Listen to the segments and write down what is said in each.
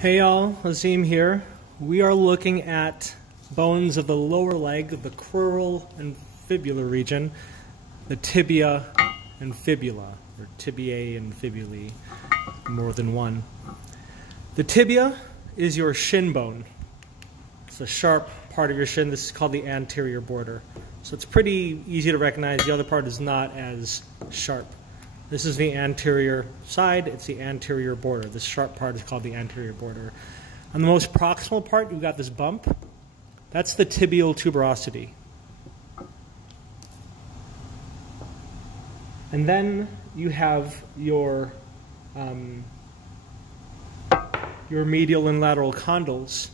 Hey y'all, Azim here. We are looking at bones of the lower leg of the crural and fibular region, the tibia and fibula, or tibiae and fibulae, more than one. The tibia is your shin bone. It's a sharp part of your shin. This is called the anterior border. So it's pretty easy to recognize. The other part is not as sharp. This is the anterior side. It's the anterior border. This sharp part is called the anterior border. On the most proximal part, you've got this bump. That's the tibial tuberosity. And then you have your medial and lateral condyles.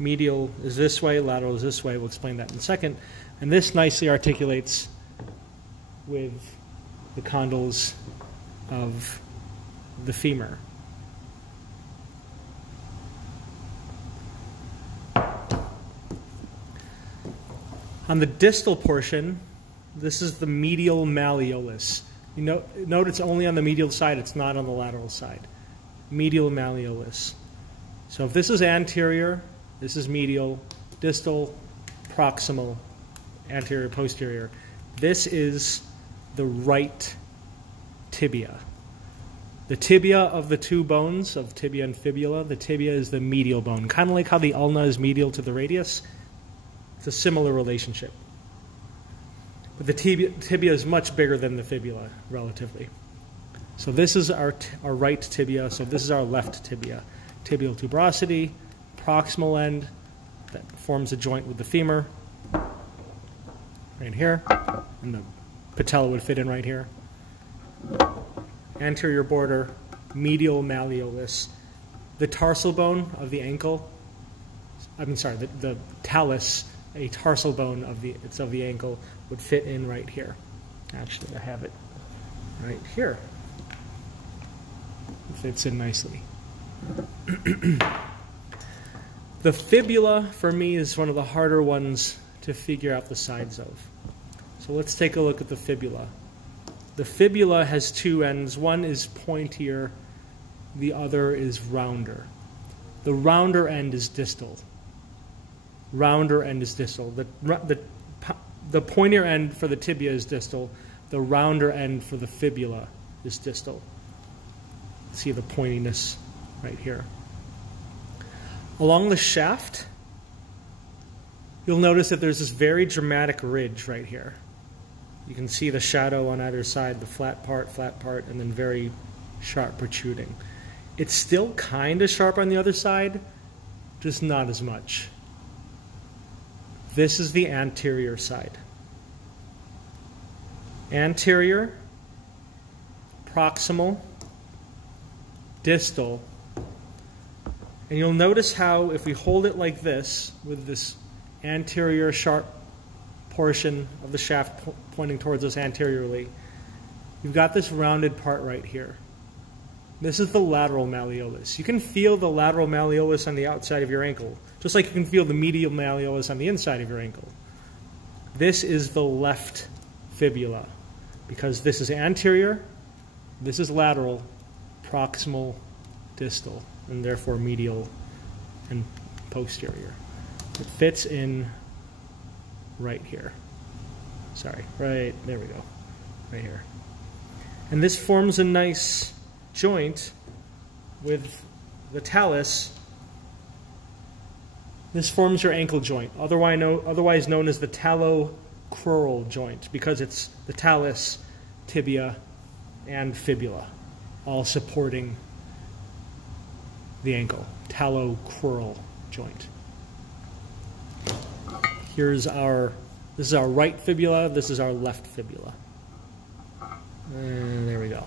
Medial is this way, lateral is this way. We'll explain that in a second. And this nicely articulates with the condyles of the femur. On the distal portion, this is the medial malleolus. You note it's only on the medial side, it's not on the lateral side. Medial malleolus. So if this is anterior, this is medial, distal, proximal, anterior, posterior. This is the right tibia. The tibia of the two bones of tibia and fibula, the tibia is the medial bone. Kind of like how the ulna is medial to the radius. It's a similar relationship. But the tibia is much bigger than the fibula, relatively. So this is our right tibia, so this is our left tibia. Tibial tuberosity, proximal end, that forms a joint with the femur, right here, and the patella would fit in right here. Anterior border, medial malleolus. The tarsal bone of the ankle, the talus, a tarsal bone of the ankle would fit in right here. Actually, I have it right here. It fits in nicely. The fibula, for me, is one of the harder ones to figure out the sides of. So let's take a look at the fibula. The fibula has two ends. One is pointier, the other is rounder. The rounder end is distal. Rounder end is distal. The pointier end for the tibia is distal. The rounder end for the fibula is distal. See the pointiness right here. Along the shaft, you'll notice that there's this very dramatic ridge right here. You can see the shadow on either side, the flat part, and then very sharp protruding. It's still kind of sharp on the other side, just not as much. This is the anterior side. Anterior, proximal, distal. And you'll notice how if we hold it like this, with this anterior sharp portion of the shaft pointing towards us anteriorly, you've got this rounded part right here. This is the lateral malleolus. You can feel the lateral malleolus on the outside of your ankle, just like you can feel the medial malleolus on the inside of your ankle. This is the left fibula, because this is anterior, this is lateral, proximal, distal, and therefore medial and posterior. It fits in right here. Sorry, right, there we go. Right here. And this forms a nice joint with the talus. This forms your ankle joint, otherwise known as the talocrural joint, because it's the talus, tibia, and fibula, all supporting the ankle. Talocrural joint. This is our right fibula, this is our left fibula. And there we go.